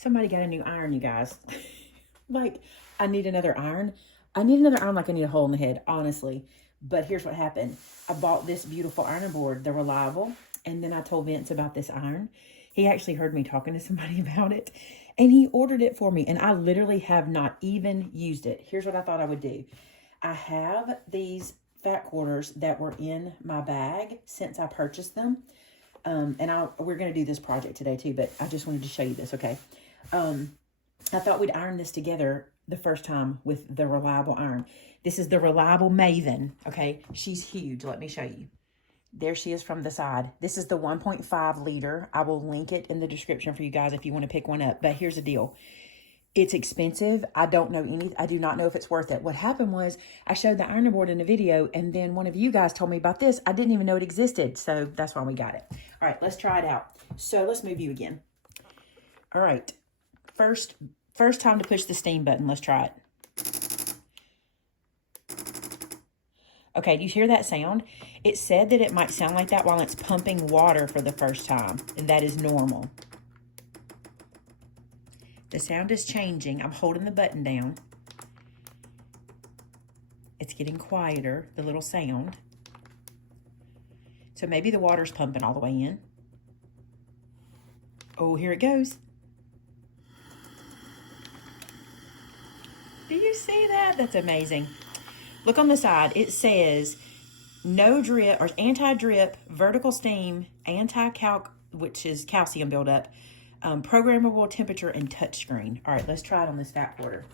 Somebody got a new iron, you guys. Like, I need another iron. I need another iron like I need a hole in the head, honestly. But here's what happened. I bought this beautiful ironing board, the Reliable, and then I told Vince about this iron. He actually heard me talking to somebody about it, and he ordered it for me, and I literally have not even used it. Here's what I thought I would do. I have these fat quarters that were in my bag since I purchased them. We're going to do this project today too, but I just wanted to show you this, okay? I thought we'd iron this together the first time with the Reliable iron. This is the Reliable Maven, okay? She's huge. Let me show you. There she is from the side. This is the 1.5 liter. I will link it in the description for you guys if you want to pick one up. But here's the deal. It's expensive. I do not know if it's worth it. What happened was I showed the ironing board in a video, and then one of you guys told me about this. I didn't even know it existed, so that's why we got it. All right, let's try it out. So let's move you again. All right, first time to push the steam button. Let's try it. Okay, do you hear that sound? It said that it might sound like that while it's pumping water for the first time, and that is normal. The sound is changing. I'm holding the button down. It's getting quieter, the little sound. So maybe the water's pumping all the way in. Oh, here it goes. Do you see that? That's amazing. Look on the side. It says no drip or anti-drip, vertical steam, anti-calc, which is calcium buildup, programmable temperature, and touchscreen. All right, let's try it on this fat quarter.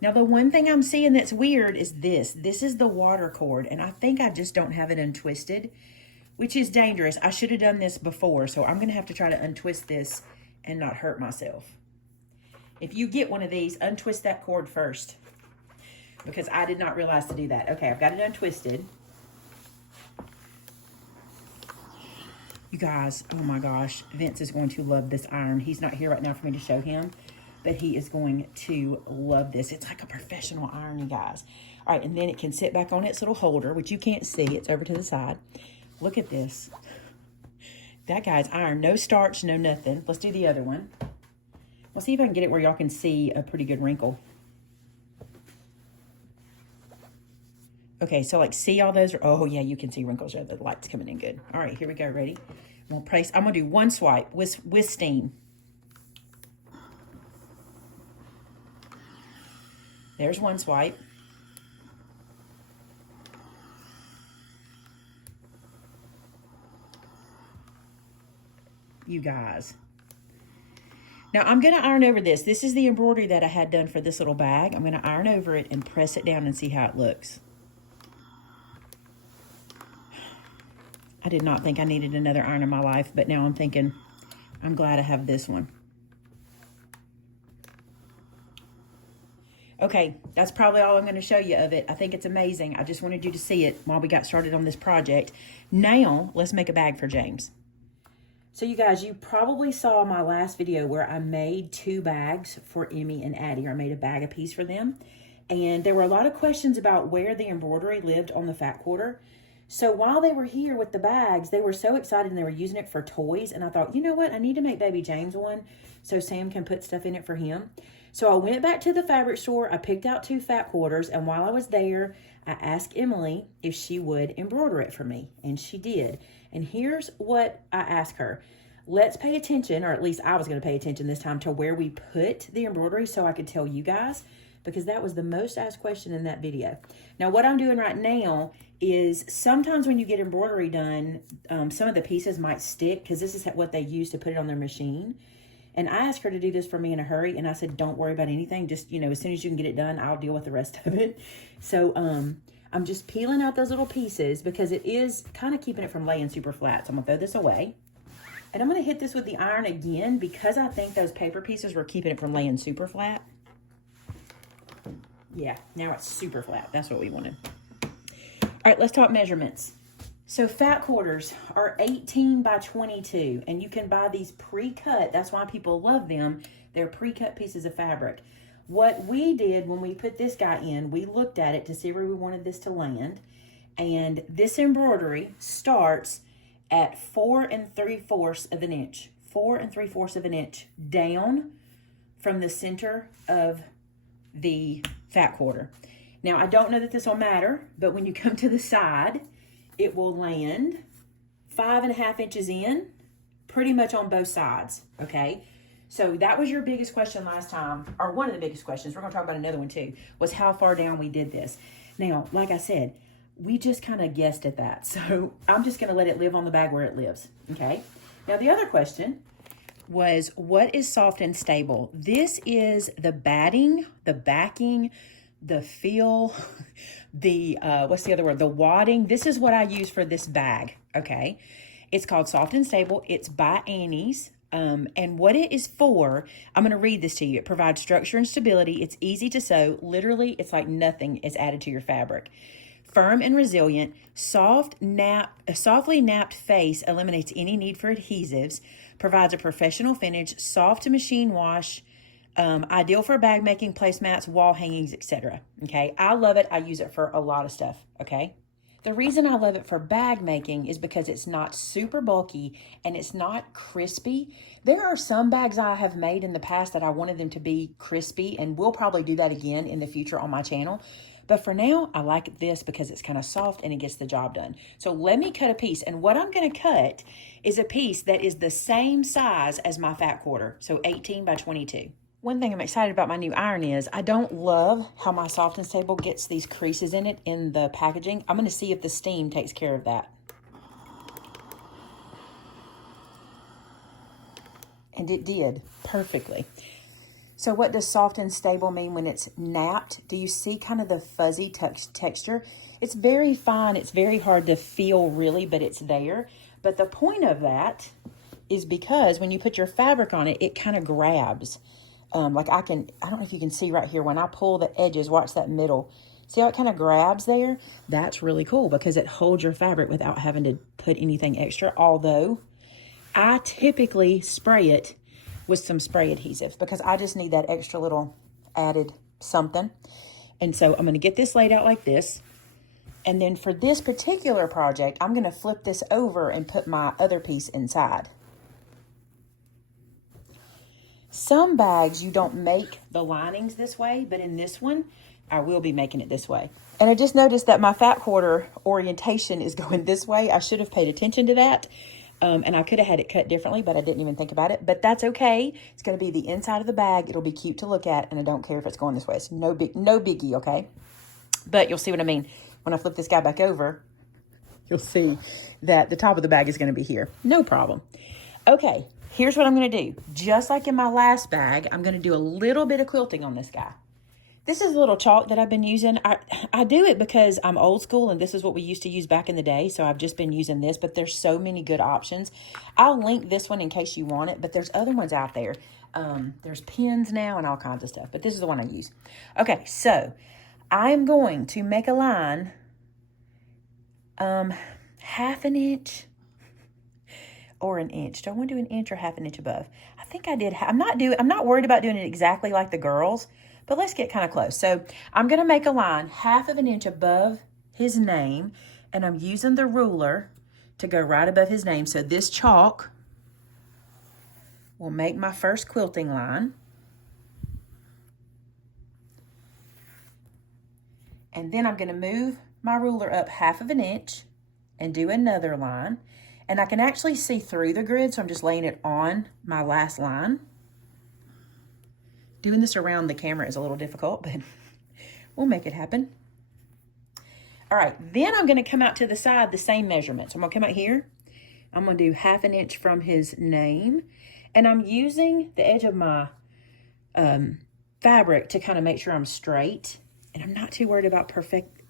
Now, the one thing I'm seeing that's weird is this. This is the water cord, and I think I just don't have it untwisted, which is dangerous. I should have done this before, so I'm going to have to try to untwist this and not hurt myself. If you get one of these, untwist that cord first, because I did not realize to do that. Okay, I've got it untwisted. You guys, oh my gosh, Vince is going to love this iron. He's not here right now for me to show him, but he is going to love this. It's like a professional iron, you guys. All right, and then it can sit back on its little holder, which you can't see. It's over to the side. Look at this. That guy's iron. No starch, no nothing. Let's do the other one. We'll see if I can get it where y'all can see a pretty good wrinkle. Okay, so like see all those? Oh yeah, you can see wrinkles there. The light's coming in good. All right, here we go. Ready? I'm gonna do one swipe with steam. There's one swipe. You guys. Now I'm going to iron over this. This is the embroidery that I had done for this little bag. I'm going to iron over it and press it down and see how it looks. I did not think I needed another iron in my life, but now I'm thinking I'm glad I have this one. Okay, that's probably all I'm going to show you of it. I think it's amazing. I just wanted you to see it while we got started on this project. Now, let's make a bag for James. So you guys, you probably saw my last video where I made 2 bags for Emmy and Addie, or I made a bag apiece for them. And there were a lot of questions about where the embroidery lived on the fat quarter. So while they were here with the bags, they were so excited and they were using it for toys. And I thought, you know what? I need to make baby James one so Sam can put stuff in it for him. So I went back to the fabric store. I picked out 2 fat quarters. And while I was there, I asked Emily if she would embroider it for me. And she did. And here's what I asked her. Let's pay attention, or at least I was going to pay attention this time, to where we put the embroidery so I could tell you guys, because that was the most asked question in that video. Now, what I'm doing right now is sometimes when you get embroidery done, some of the pieces might stick, because this is what they use to put it on their machine. And I asked her to do this for me in a hurry, and I said, don't worry about anything. Just, as soon as you can get it done, I'll deal with the rest of it. So I'm just peeling out those little pieces because it is kind of keeping it from laying super flat. So I'm going to throw this away. And I'm going to hit this with the iron again because I think those paper pieces were keeping it from laying super flat. Yeah, now it's super flat. That's what we wanted. All right, let's talk measurements. So fat quarters are 18 by 22, and you can buy these pre-cut. That's why people love them. They're pre-cut pieces of fabric. What we did when we put this guy in, we looked at it to see where we wanted this to land, And this embroidery starts at 4 3/4 of an inch. 4 3/4 of an inch down from the center of the fat quarter. Now, I don't know that this will matter, but when you come to the side, it will land 5 1/2 inches in, pretty much on both sides, okay? So that was your biggest question last time, or one of the biggest questions. We're gonna talk about another one too, was how far down we did this. Now, like I said, we just kind of guessed at that. So I'm just gonna let it live on the bag where it lives, okay? Now, the other question was, what is soft and stable? This is the batting, the backing, the feel, the, what's the other word? The wadding. This is what I use for this bag, okay? It's called Soft and Stable. It's by Annie's. And what it is for, I'm going to read this to you. It provides structure and stability. It's easy to sew. Literally, it's like nothing is added to your fabric. Firm and resilient, softly napped face eliminates any need for adhesives, provides a professional finish, soft to machine wash, ideal for bag making, placemats, wall hangings, etc. Okay, I love it. I use it for a lot of stuff, okay? The reason I love it for bag making is because it's not super bulky and it's not crispy. There are some bags I have made in the past that I wanted them to be crispy, and we'll probably do that again in the future on my channel. But for now, I like this because it's kind of soft and it gets the job done. So let me cut a piece. And what I'm going to cut is a piece that is the same size as my fat quarter. So 18 by 22. One thing I'm excited about my new iron is I don't love how my Soft and Stable gets these creases in it in the packaging. I'm going to see if the steam takes care of that. And it did perfectly. So what does soft and stable mean when it's napped? Do you see kind of the fuzzy texture? It's very fine. It's very hard to feel really, but it's there. But the point of that is because when you put your fabric on it, it kind of grabs. Like I don't know if you can see right here, when I pull the edges, watch that middle. See how it kind of grabs there? That's really cool because it holds your fabric without having to put anything extra. Although I typically spray it with some spray adhesive because I just need that extra little added something. And so I'm going to get this laid out like this. And then for this particular project, I'm going to flip this over and put my other piece inside. Some bags, you don't make the linings this way, but in this one, I will be making it this way. And I just noticed that my fat quarter orientation is going this way. I should have paid attention to that. And I could have had it cut differently, but I didn't even think about it. But that's okay. It's going to be the inside of the bag. It'll be cute to look at, and I don't care if it's going this way. It's no biggie, okay? But you'll see what I mean. When I flip this guy back over, you'll see that the top of the bag is going to be here. No problem. Okay. Here's what I'm going to do. Just like in my last bag, I'm going to do a little bit of quilting on this guy. This is a little chalk that I've been using. I do it because I'm old school and this is what we used to use back in the day. So I've just been using this, but there's so many good options. I'll link this one in case you want it, but there's other ones out there. There's pins now and all kinds of stuff, but this is the one I use. Okay, so I'm going to make a line 1/2 inch or an inch. Do I want to do an inch or 1/2 inch above? I think I did. I'm not worried about doing it exactly like the girls, but let's get kind of close. So I'm going to make a line 1/2 inch above his name, and I'm using the ruler to go right above his name. So this chalk will make my first quilting line. And then I'm going to move my ruler up 1/2 inch and do another line. And I can actually see through the grid, so I'm just laying it on my last line. Doing this around the camera is a little difficult, but we'll make it happen. All right, then I'm gonna come out to the side, the same measurements. I'm gonna come out here. I'm gonna do 1/2 inch from his name. And I'm using the edge of my fabric to kind of make sure I'm straight. And I'm not too worried about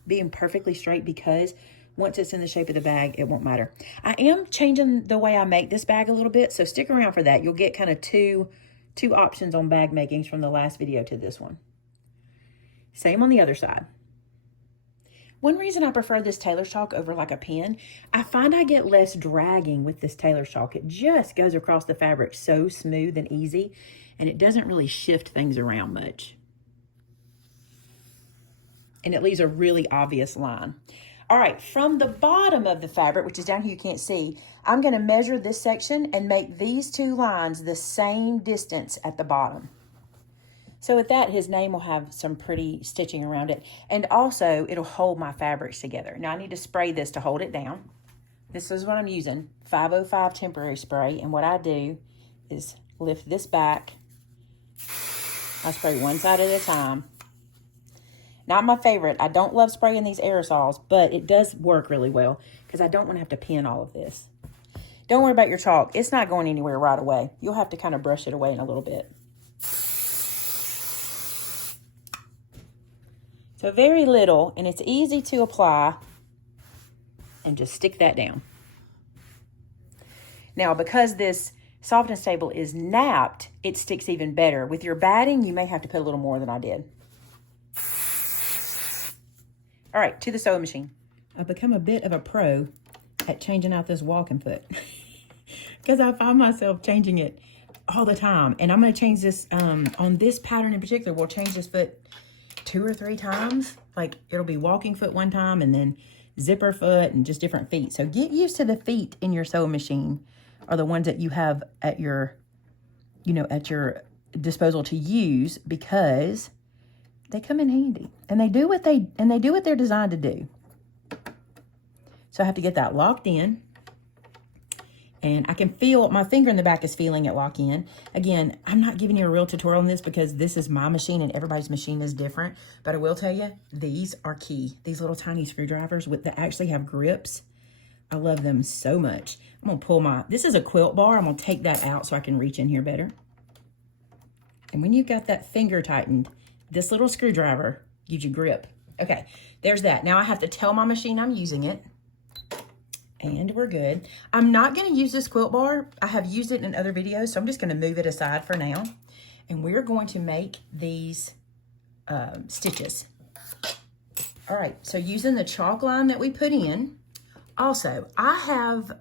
being perfectly straight because once it's in the shape of the bag, it won't matter. I am changing the way I make this bag a little bit, so stick around for that. You'll get kind of two options on bag makings from the last video to this one. Same on the other side. One reason I prefer this tailor's chalk over like a pen, I find I get less dragging with this tailor's chalk. It just goes across the fabric so smooth and easy, and it doesn't really shift things around much. And it leaves a really obvious line. All right, from the bottom of the fabric, which is down here, you can't see, I'm going to measure this section and make these two lines the same distance at the bottom. So with that, his name will have some pretty stitching around it. And also, it'll hold my fabrics together. Now, I need to spray this to hold it down. This is what I'm using, 505 temporary spray. And what I do is lift this back. I spray one side at a time. Not my favorite. I don't love spraying these aerosols, but it does work really well because I don't want to have to pin all of this. Don't worry about your chalk. It's not going anywhere right away. You'll have to kind of brush it away in a little bit. So very little, and it's easy to apply, and just stick that down. Now, because this softness table is napped, it sticks even better. With your batting, you may have to put a little more than I did. All right, to the sewing machine. I've become a bit of a pro at changing out this walking foot because I find myself changing it all the time. And I'm going to change this, on this pattern in particular, we'll change this foot 2 or 3 times. Like, it'll be walking foot one time and then zipper foot and just different feet. So get used to the feet in your sewing machine are the ones that you have at your, at your disposal to use, because they come in handy and they do what they're designed to do. So I have to get that locked in, and I can feel my finger in the back is feeling it lock in. Again, I'm not giving you a real tutorial on this because this is my machine and everybody's machine is different, but I will tell you, these are key. These little tiny screwdrivers that actually have grips. I love them so much. I'm gonna pull this is a quilt bar. I'm gonna take that out so I can reach in here better. And when you've got that finger tightened, this little screwdriver gives you grip. Okay, there's that. Now I have to tell my machine I'm using it. And we're good. I'm not going to use this quilt bar. I have used it in other videos, so I'm just going to move it aside for now. And we're going to make these stitches. All right, so using the chalk line that we put in. Also, I have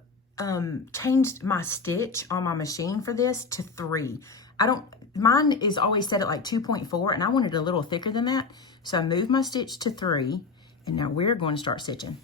changed my stitch on my machine for this to 3. Mine is always set at like 2.4, and I wanted a little thicker than that. So I moved my stitch to 3, and now we're going to start stitching.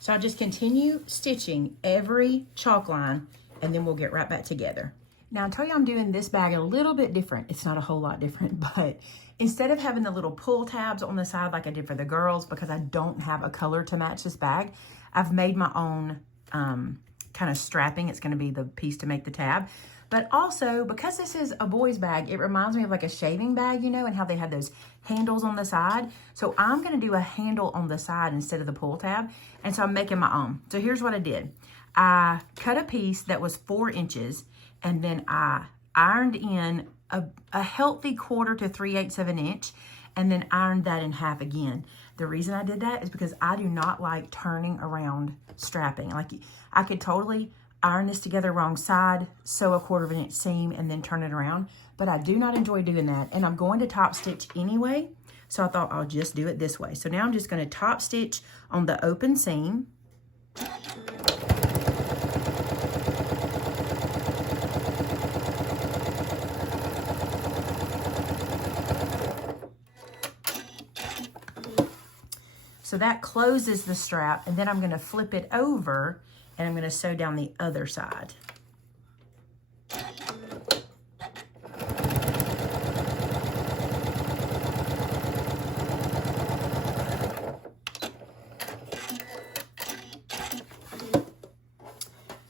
So I just continue stitching every chalk line, and then we'll get right back together. Now I told you I'm doing this bag a little bit different. It's not a whole lot different, but instead of having the little pull tabs on the side like I did for the girls, because I don't have a color to match this bag, I've made my own kind of strapping. It's going to be the piece to make the tab. But also, because this is a boy's bag, it reminds me of like a shaving bag, and how they have those handles on the side. So I'm going to do a handle on the side instead of the pull tab. And so I'm making my own. So here's what I did. I cut a piece that was 4 inches, and then I ironed in a healthy 1/4 to 3/8 of an inch, and then ironed that in half again. The reason I did that is because I do not like turning around strapping. Like, I could totally iron this together wrong side, sew a 1/4 of an inch seam, and then turn it around. But I do not enjoy doing that. And I'm going to top stitch anyway, so I thought I'll just do it this way. So now I'm just going to top stitch on the open seam. So that closes the strap, and then I'm going to flip it over, and I'm going to sew down the other side.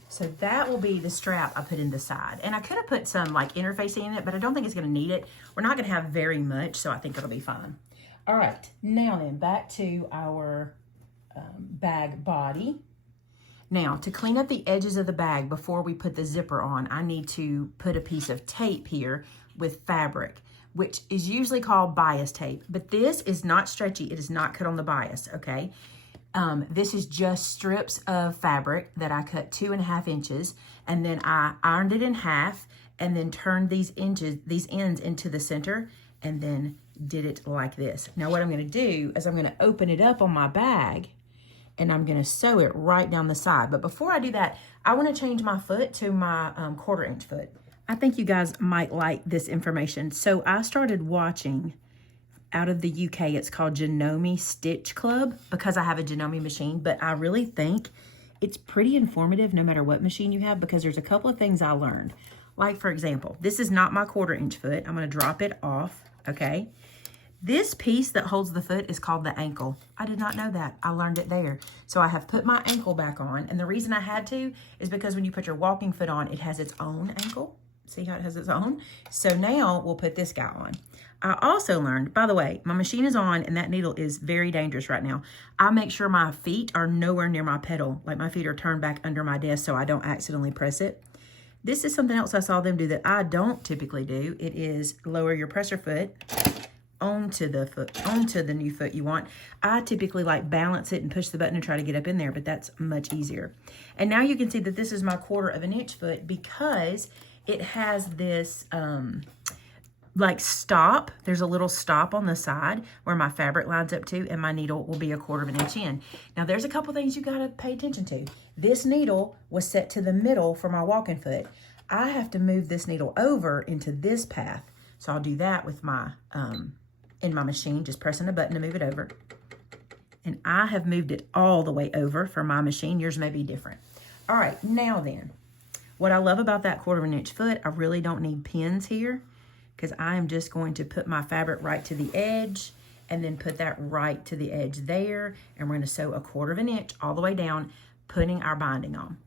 So that will be the strap I put in the side. And I could have put some like interfacing in it, but I don't think it's going to need it. We're not going to have very much, so I think it'll be fine. All right, now then, back to our bag body. Now, to clean up the edges of the bag before we put the zipper on, I need to put a piece of tape here with fabric, which is usually called bias tape. But this is not stretchy. It is not cut on the bias, okay? This is just strips of fabric that I cut 2.5 inches, and then I ironed it in half, and then turned these ends into the center, and then did it like this. Now what I'm going to do is I'm going to open it up on my bag, and I'm going to sew it right down the side. But before I do that, I want to change my foot to my 1/4 inch foot. I think you guys might like this information. So I started watching out of the UK. It's called Janome Stitch Club because I have a Janome machine, but I really think it's pretty informative no matter what machine you have because there's a couple of things I learned. Like for example, this is not my 1/4 inch foot. I'm going to drop it off, okay? This piece that holds the foot is called the ankle. I did not know that. I learned it there. So I have put my ankle back on, and the reason I had to is because when you put your walking foot on, it has its own ankle. See how it has its own? So now we'll put this guy on. I also learned, by the way, my machine is on and that needle is very dangerous right now. I make sure my feet are nowhere near my pedal, like my feet are turned back under my desk so I don't accidentally press it. This is something else I saw them do that I don't typically do. It is lower your presser foot onto the new foot you want. I typically like balance it and push the button and try to get up in there, but that's much easier. And now you can see that this is my 1/4 inch foot because it has this like stop. There's a little stop on the side where my fabric lines up to, and my needle will be 1/4 inch in. Now there's a couple things you gotta pay attention to. This needle was set to the middle for my walking foot. I have to move this needle over into this path. So I'll do that with my, in my machine, just pressing a button to move it over. And I have moved it all the way over for my machine. Yours may be different. All right, now then, what I love about that 1/4 inch foot, I really don't need pins here because I am just going to put my fabric right to the edge and then put that right to the edge there. And we're gonna sew 1/4 inch all the way down, putting our binding on.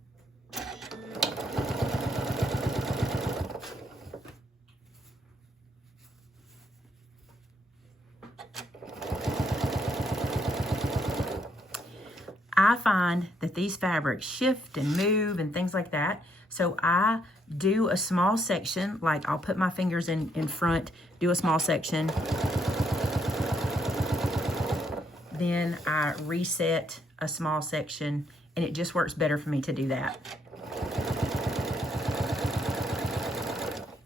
I find that these fabrics shift and move and things like that. So I do a small section, like I'll put my fingers in front, do a small section. Then I reset a small section, and it just works better for me to do that.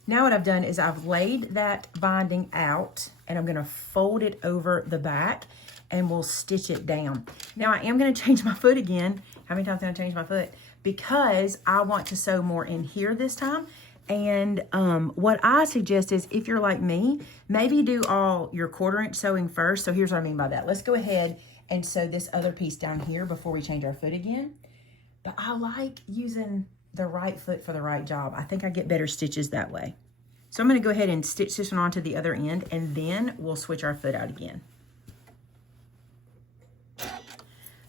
Now what I've done is I've laid that binding out, and I'm gonna fold it over the back, and we'll stitch it down. Now I am gonna change my foot again. How many times can I change my foot? Because I want to sew more in here this time. And what I suggest is if you're like me, maybe do all your 1/4 inch sewing first. So here's what I mean by that. Let's go ahead and sew this other piece down here before we change our foot again. But I like using the right foot for the right job. I think I get better stitches that way. So I'm gonna go ahead and stitch this one onto the other end, and then we'll switch our foot out again.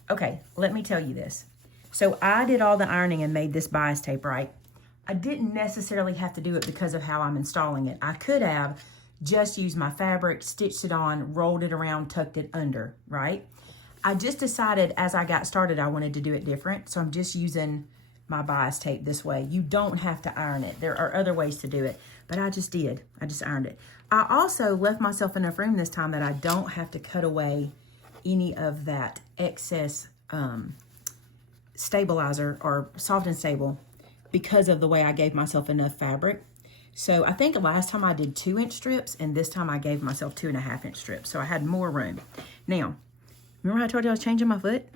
Okay, let me tell you this. So I did all the ironing and made this bias tape, right? I didn't necessarily have to do it because of how I'm installing it. I could have just used my fabric, stitched it on, rolled it around, tucked it under, right? I just decided as I got started, I wanted to do it different. So I'm just using my bias tape this way. You don't have to iron it. There are other ways to do it, but I just did. I just ironed it. I also left myself enough room this time that I don't have to cut away any of that excess stabilizer or soft and stable because of the way I gave myself enough fabric. So I think last time I did 2 inch strips, and this time I gave myself 2.5 inch strips. So I had more room. Now, remember how I told you I was changing my foot?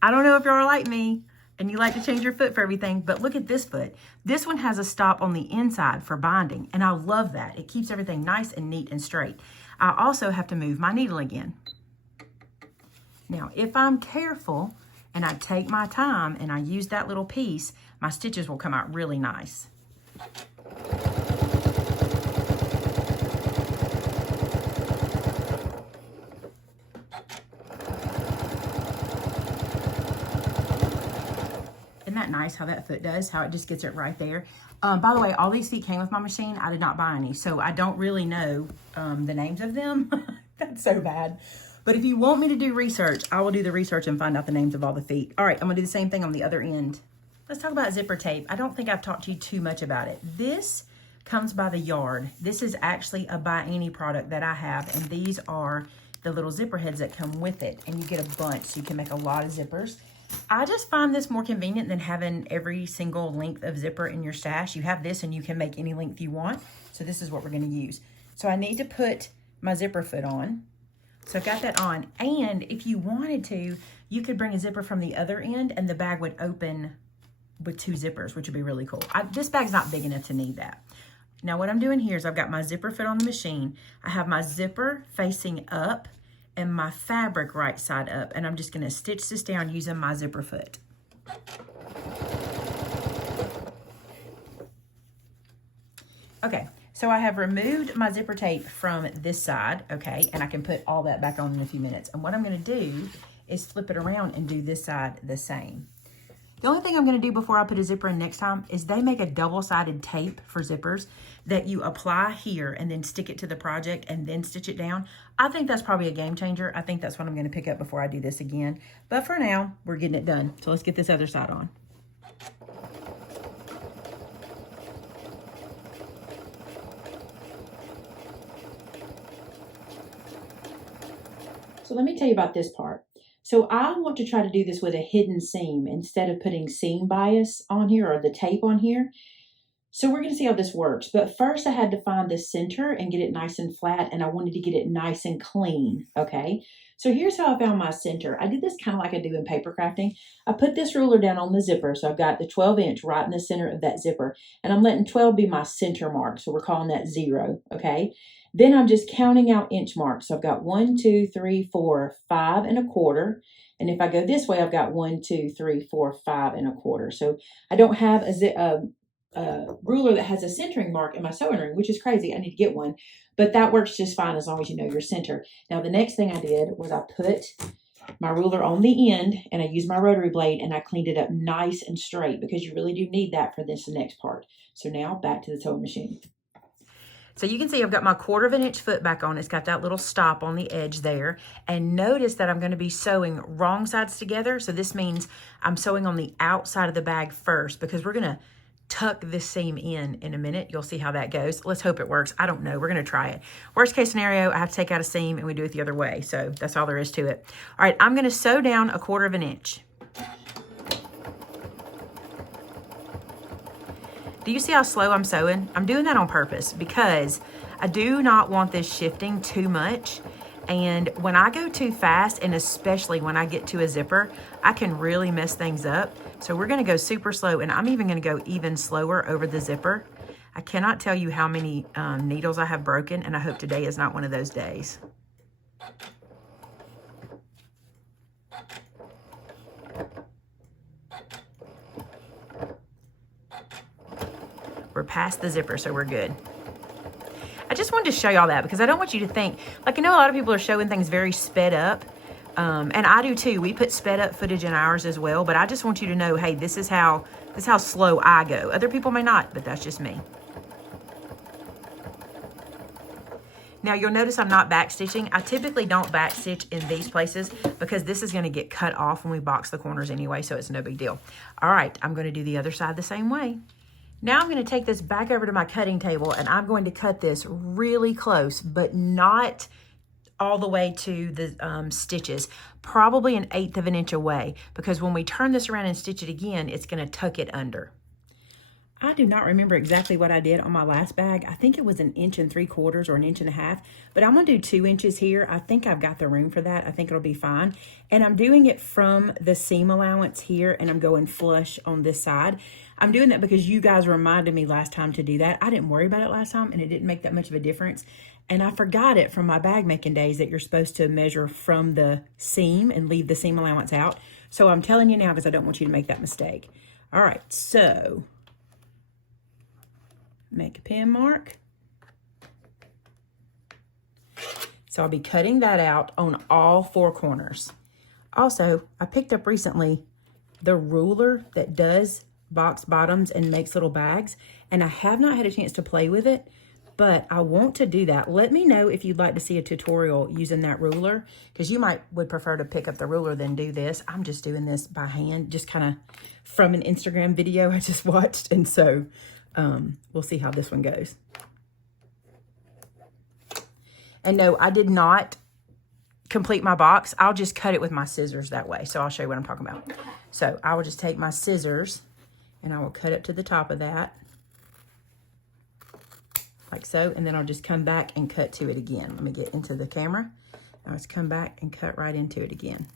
I don't know if y'all are like me and you like to change your foot for everything, but look at this foot. This one has a stop on the inside for binding, and I love that. It keeps everything nice and neat and straight. I also have to move my needle again. Now, if I'm careful and I take my time and I use that little piece, my stitches will come out really nice. Isn't that nice how that foot does, how it just gets it right there? By the way, all these feet came with my machine. I did not buy any, so I don't really know the names of them. That's so bad. But if you want me to do research, I will do the research and find out the names of all the feet. All right, I'm gonna do the same thing on the other end. Let's talk about zipper tape. I don't think I've talked to you too much about it. This comes by the yard. This is actually a By Annie product that I have, and these are the little zipper heads that come with it, and you get a bunch, so you can make a lot of zippers. I just find this more convenient than having every single length of zipper in your stash. You have this and you can make any length you want. So this is what we're gonna use. So I need to put my zipper foot on. So I've got that on. And if you wanted to, you could bring a zipper from the other end and the bag would open with 2 zippers, which would be really cool. This bag's not big enough to need that. Now what I'm doing here is I've got my zipper foot on the machine. I have my zipper facing up and my fabric right side up, and I'm just gonna stitch this down using my zipper foot. Okay, so I have removed my zipper tape from this side, okay, and I can put all that back on in a few minutes. And what I'm gonna do is flip it around and do this side the same. The only thing I'm gonna do before I put a zipper in next time is they make a double-sided tape for zippers that you apply here and then stick it to the project and then stitch it down. I think that's probably a game changer. I think that's what I'm gonna pick up before I do this again. But for now, we're getting it done. So let's get this other side on. So let me tell you about this part. So I want to try to do this with a hidden seam instead of putting seam bias on here or the tape on here. So we're going to see how this works. But first I had to find the center and get it nice and flat, and I wanted to get it nice and clean, okay? So here's how I found my center. I did this kind of like I do in paper crafting. I put this ruler down on the zipper, so I've got the 12-inch right in the center of that zipper, and I'm letting 12 be my center mark, so we're calling that 0, okay? Then I'm just counting out inch marks. So I've got 1, 2, 3, 4, 5 1/4. And if I go this way, I've got 1, 2, 3, 4, 5 1/4. So I don't have a ruler that has a centering mark in my sewing room, which is crazy. I need to get one. But that works just fine as long as you know your center. Now, the next thing I did was I put my ruler on the end and I used my rotary blade and I cleaned it up nice and straight because you really do need that for this next part. So now back to the sewing machine. So you can see I've got my 1/4 inch foot back on. It's got that little stop on the edge there. And notice that I'm going to be sewing wrong sides together. So this means I'm sewing on the outside of the bag first because we're going to tuck this seam in a minute. You'll see how that goes. Let's hope it works. I don't know. We're going to try it. Worst case scenario, I have to take out a seam and we do it the other way. So that's all there is to it. All right, I'm going to sew down 1/4 inch. Do you see how slow I'm sewing? I'm doing that on purpose because I do not want this shifting too much. And when I go too fast, and especially when I get to a zipper, I can really mess things up. So we're gonna go super slow, and I'm even gonna go even slower over the zipper. I cannot tell you how many needles I have broken, and I hope today is not one of those days. We're past the zipper, so we're good. I just wanted to show y'all that because I don't want you to think, like, I know a lot of people are showing things very sped up, and I do too. We put sped up footage in ours as well, but I just want you to know, hey, this is how slow I go. Other people may not, but that's just me. Now you'll notice I'm not back stitching. I typically don't back stitch in these places because this is gonna get cut off when we box the corners anyway, so it's no big deal. All right, I'm gonna do the other side the same way. Now I'm going to take this back over to my cutting table and I'm going to cut this really close, but not all the way to the stitches, probably 1/8 inch away, because when we turn this around and stitch it again, it's going to tuck it under. I do not remember exactly what I did on my last bag. I think it was 1 3/4 inches or 1.5 inches, but I'm going to do 2 inches here. I think I've got the room for that. I think it'll be fine. And I'm doing it from the seam allowance here, and I'm going flush on this side. I'm doing that because you guys reminded me last time to do that. I didn't worry about it last time, and it didn't make that much of a difference. And I forgot it from my bag making days that you're supposed to measure from the seam and leave the seam allowance out. So I'm telling you now because I don't want you to make that mistake. All right, so make a pin mark. So I'll be cutting that out on all 4 corners. Also, I picked up recently the ruler that does box bottoms and makes little bags, and I have not had a chance to play with it, but I want to do that. Let me know if you'd like to see a tutorial using that ruler, because you would prefer to pick up the ruler than do this. I'm just doing this by hand, just kind of from an Instagram video I just watched, and so we'll see how this one goes. And no, I did not complete my box. I'll just cut it with my scissors that way. So I'll show you what I'm talking about. So I will just take my scissors and I will cut up to the top of that, like so. And then I'll just come back and cut to it again. Let me get into the camera. Now let's come back and cut right into it again.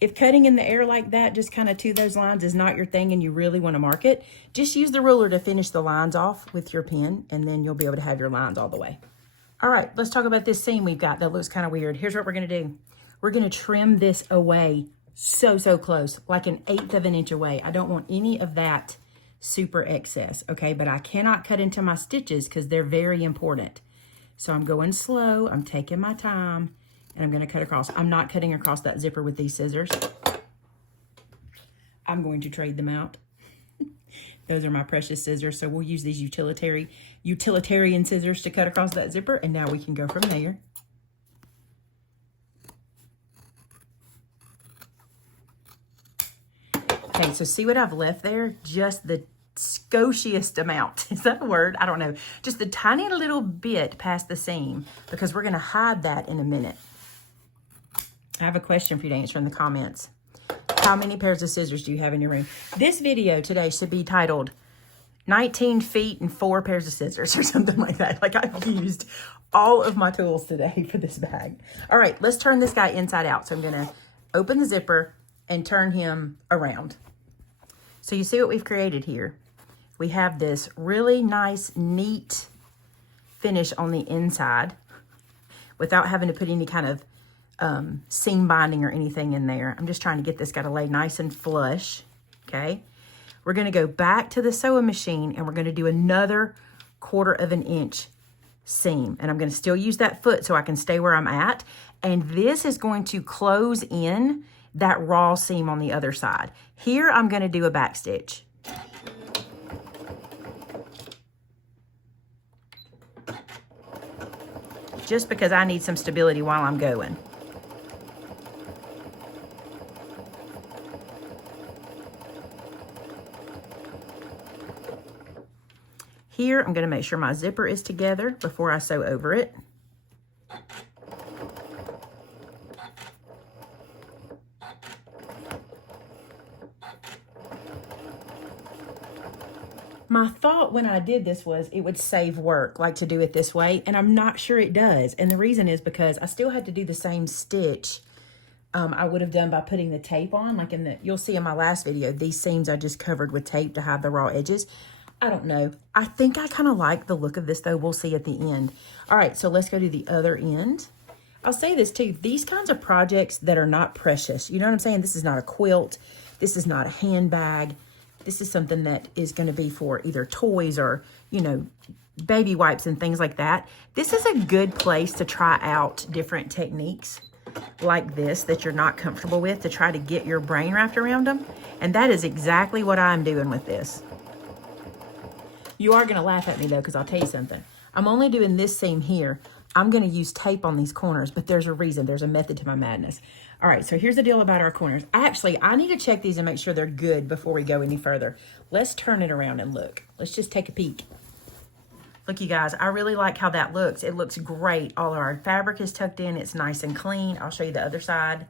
If cutting in the air like that, just kind of to those lines, is not your thing and you really want to mark it, just use the ruler to finish the lines off with your pen, and then you'll be able to have your lines all the way. All right, let's talk about this seam we've got that looks kind of weird. Here's what we're going to do. We're going to trim this away so close, like 1/8 of an inch away. I don't want any of that super excess, okay? But I cannot cut into my stitches because they're very important. So I'm going slow, I'm taking my time, and I'm going to cut across. I'm not cutting across that zipper with these scissors. I'm going to trade them out. Those are my precious scissors, so we'll use these utilitarian scissors to cut across that zipper, and now we can go from there. Okay, so see what I've left there? Just the scotiest amount. Is that a word? I don't know. Just the tiny little bit past the seam, because we're going to hide that in a minute. I have a question for you to answer in the comments. How many pairs of scissors do you have in your room? This video today should be titled 19 feet and 4 pairs of scissors or something like that. Like, I've used all of my tools today for this bag. All right, let's turn this guy inside out. So I'm going to open the zipper and turn him around. So you see what we've created here. We have this really nice, neat finish on the inside without having to put any kind of seam binding or anything in there. I'm just trying to get this guy to lay nice and flush, okay? We're gonna go back to the sewing machine and we're gonna do another 1/4 of an inch seam. And I'm gonna still use that foot so I can stay where I'm at. And this is going to close in that raw seam on the other side. Here, I'm gonna do a back stitch. Just because I need some stability while I'm going. Here, I'm going to make sure my zipper is together before I sew over it. My thought when I did this was it would save work, like to do it this way, and I'm not sure it does. And the reason is because I still had to do the same stitch I would have done by putting the tape on. Like you'll see in my last video, these seams I just covered with tape to hide the raw edges. I don't know. I think I kind of like the look of this though. We'll see at the end. All right, so let's go to the other end. I'll say this too. These kinds of projects that are not precious, you know what I'm saying? This is not a quilt. This is not a handbag. This is something that is going to be for either toys or, you know, baby wipes and things like that. This is a good place to try out different techniques like this that you're not comfortable with, to try to get your brain wrapped around them. And that is exactly what I'm doing with this. You are going to laugh at me though, because I'll tell you something. I'm only doing this seam here. I'm going to use tape on these corners, but there's a reason. There's a method to my madness. All right, so here's the deal about our corners. I need to check these and make sure they're good before we go any further. Let's turn it around and look. Let's just take a peek. Look, you guys, I really like how that looks. It looks great. All of our fabric is tucked in. It's nice and clean. I'll show you the other side.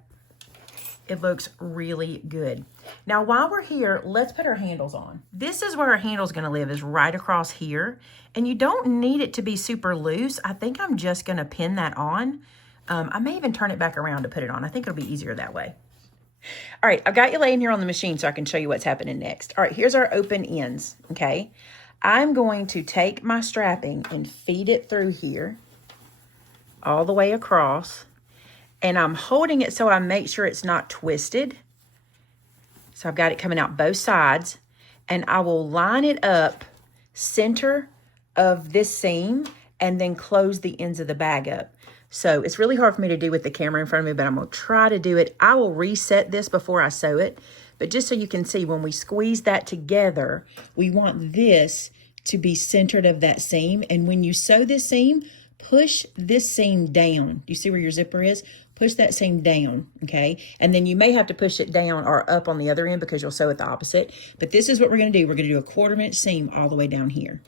It looks really good. Now, while we're here, let's put our handles on. This is where our handle's gonna live, is right across here. And you don't need it to be super loose. I think I'm just gonna pin that on. I may even turn it back around to put it on. I think it'll be easier that way. All right, I've got you laying here on the machine so I can show you what's happening next. All right, here's our open ends, okay? I'm going to take my strapping and feed it through here all the way across. And I'm holding it so I make sure it's not twisted. So I've got it coming out both sides. And I will line it up center of this seam and then close the ends of the bag up. So it's really hard for me to do with the camera in front of me, but I'm going to try to do it. I will reset this before I sew it. But just so you can see, when we squeeze that together, we want this to be centered of that seam. And when you sew this seam, push this seam down. Do you see where your zipper is? Push that seam down, okay? And then you may have to push it down or up on the other end because you'll sew it the opposite. But this is what we're gonna do. We're gonna do a 1/4 inch seam all the way down here.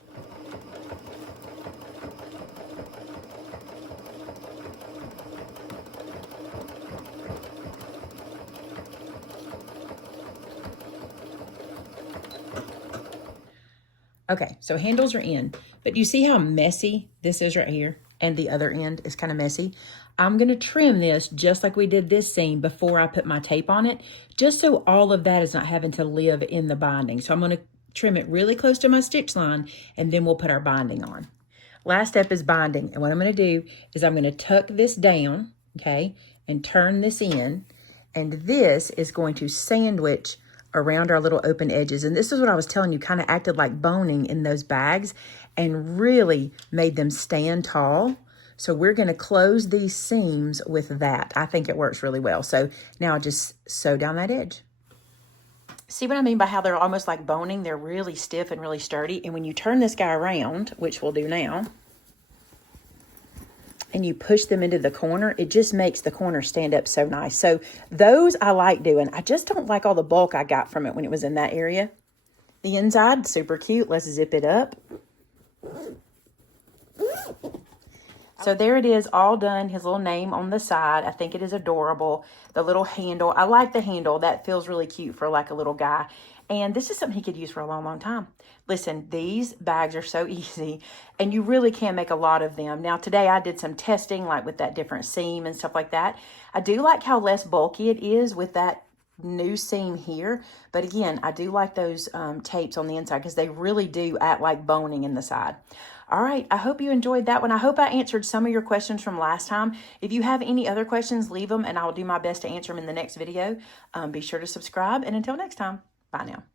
Okay, so handles are in, but you see how messy this is right here? And the other end is kind of messy. I'm going to trim this just like we did this seam before I put my tape on it, just so all of that is not having to live in the binding. So I'm going to trim it really close to my stitch line, and then we'll put our binding on. Last step is binding. And what I'm going to do is I'm going to tuck this down, okay, and turn this in. And this is going to sandwich around our little open edges. And this is what I was telling you, kind of acted like boning in those bags and really made them stand tall. So we're going to close these seams with that. I think it works really well. So now I'll just sew down that edge. See what I mean by how they're almost like boning? They're really stiff and really sturdy. And when you turn this guy around, which we'll do now, and you push them into the corner, it just makes the corner stand up so nice. So those I like doing. I just don't like all the bulk I got from it when it was in that area. The inside, super cute. Let's zip it up. So there it is, all done. His little name on the side. I think it is adorable. The little handle. I like the handle. That feels really cute for like a little guy. And this is something he could use for a long, long time. Listen, these bags are so easy, and you really can make a lot of them. Now, today I did some testing, like with that different seam and stuff like that. I do like how less bulky it is with that new seam here. But again, I do like those tapes on the inside because they really do act like boning in the side. All right, I hope you enjoyed that one. I hope I answered some of your questions from last time. If you have any other questions, leave them, and I'll do my best to answer them in the next video. Be sure to subscribe, and until next time, bye now.